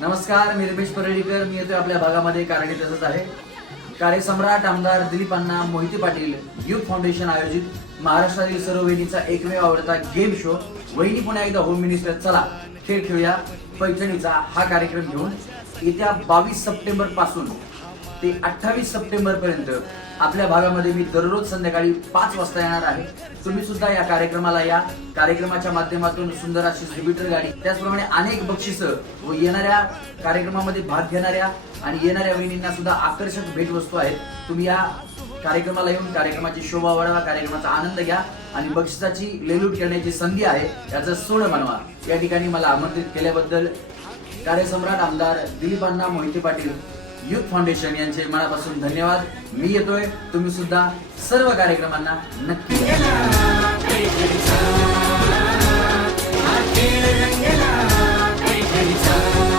नमस्कार मी रमेश परळीकर मी येतोय आपल्या भागामध्ये. कारण तसंच आहे. कार्यसम्राट आमदार दिलीप अण्णा मोहिते पाटील युथ फाउंडेशन आयोजित महाराष्ट्रातील सर्व वहिनीचा एकमेव आवडता गेम शो वहिनी पुन्हा एकदा होम मिनिस्टर चला खेळ खेळूया. पैठणीचा हा कार्यक्रम घेऊन. येत्या बावीस सप्टेंबरपासून ते अठ्ठावीस सप्टेंबर पर्यंत आपल्या भागामध्ये मी दररोज संध्याकाळी पाच वाजता येणार आहे. तुम्ही सुद्धा या कार्यक्रमाला या. कार्यक्रमाच्या माध्यमातून सुंदर अशी ज्युपिटर गाडी त्याचप्रमाणे अनेक बक्षिस व येणाऱ्या कार्यक्रमामध्ये भाग घेणाऱ्या आणि येणाऱ्या वहिनींना सुद्धा आकर्षक भेटवस्तू आहेत. तुम्ही या कार्यक्रमाला येऊन कार्यक्रमाची शोभा वाढवा कार्यक्रमाचा आनंद घ्या आणि बक्षिसाची लेलूट करण्याची संधी आहे याचं सोड बनवा. या ठिकाणी मला आमंत्रित केल्याबद्दल कार्यसम्राट आमदार दिलीपांना मोहिते पाटील युथ फाउंडेशन यांचे मनापासून धन्यवाद. मी येतोय. तुम्ही सुद्धा सर्व कार्यक्रमांना नक्की